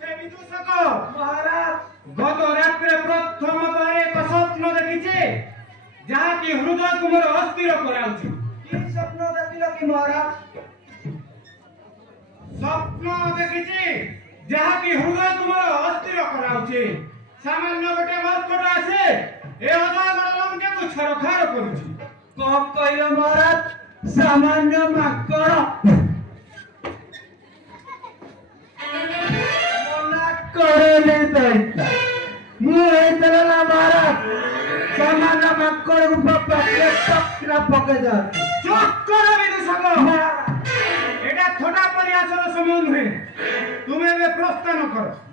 विदूषक महाराज गत रात्रे प्रथम बार एक स्वप्न देखिछे जाकी हृदय तुमर अस्थिर कराउछि की स्वप्न देखिलो कि महाराज स्वप्न देखिछे जाकी हृदय तुमर अस्थिर कराउछि सामान्य गोटे मर्कट आसे ए अजागड़ लंके को छरखार करूछि को कहियो महाराज सामान्य माकड़ करे दैता मुझे चलना महाराज सामान्य मक्कड़ ऊपर चक्रा पके जा चक्कर विदूषक एटा थोड़ा परियासर समय नुहे तुम्हें प्रस्थान करो